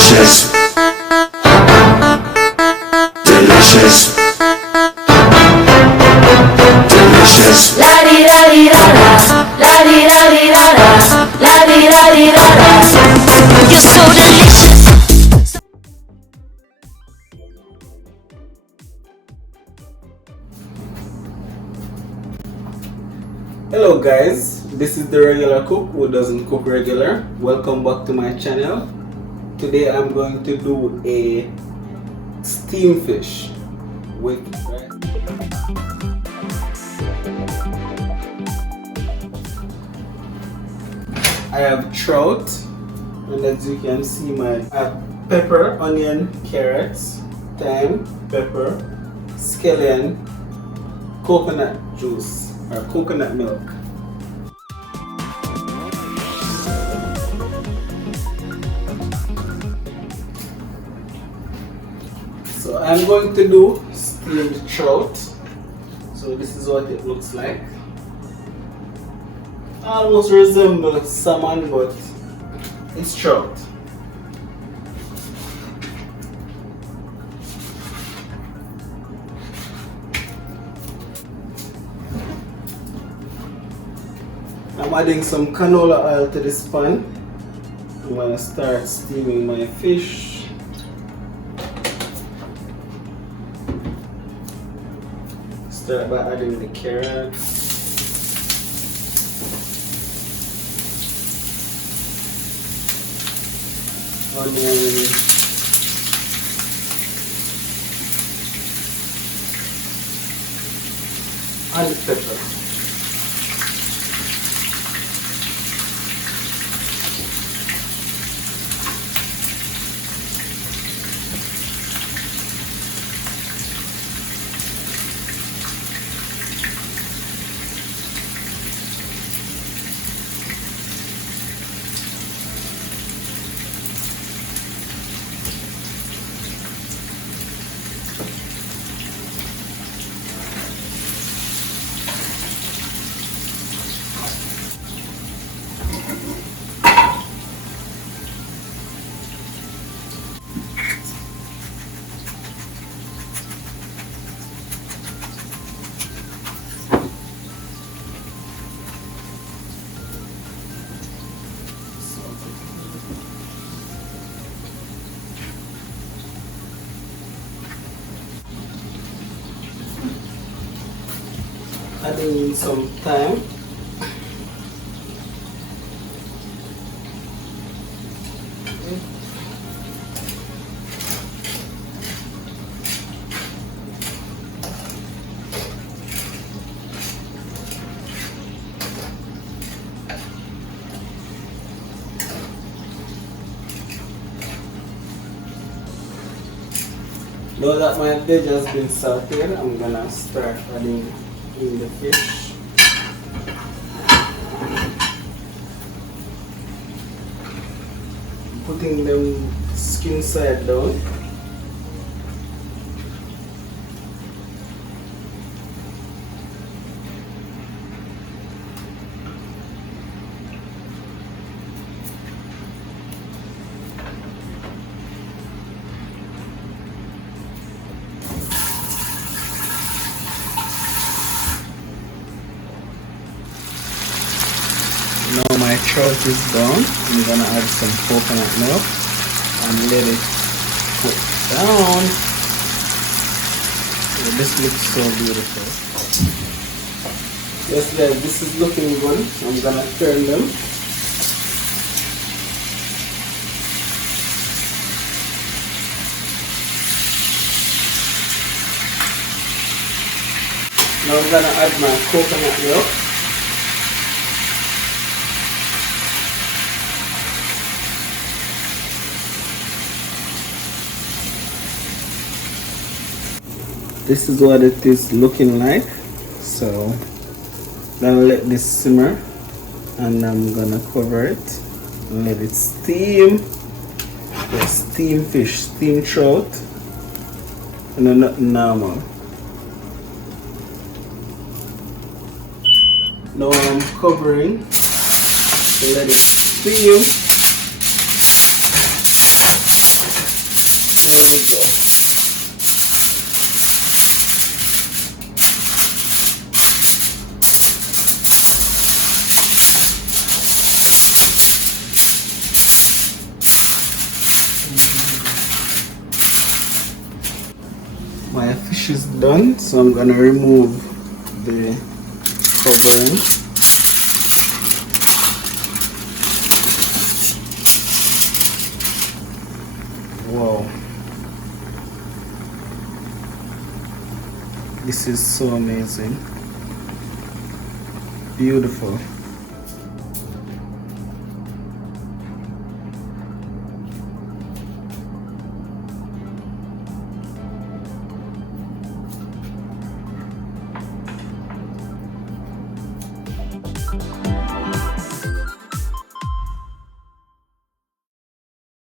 delicious, delicious, delicious. La di da di da da, la di da di da da, la di da di da da. You're so delicious. Hello guys, this is the regular cook who doesn't cook regular. Welcome back to my channel. Today I'm going to do a steam fish with I have trout, and as you can see I have pepper, onion, carrots, thyme, pepper, scallion, coconut juice or coconut milk. So I'm going to do steamed trout. So this is what it looks like. Almost resembles salmon, but it's trout. I'm adding some canola oil to this pan. I'm gonna start steaming my fish. Start by adding the carrots. Onion. And pepper. Adding some thyme. Now that my veg has been sauteed, I'm gonna start adding in the fish. Putting them skin side down. Now my trout is done. I'm gonna add some coconut milk and let it cook down. So this looks so beautiful. Yes guys, this is looking good. I'm gonna turn them. Now I'm gonna add my coconut milk. This is what it is looking like. So gonna let this simmer, and I'm gonna cover it and let it steam. The steam fish, steam trout, and not normal. Now I'm covering to let it steam. There we go. My fish is done, so I'm gonna remove the covering. Wow, this is so amazing, beautiful.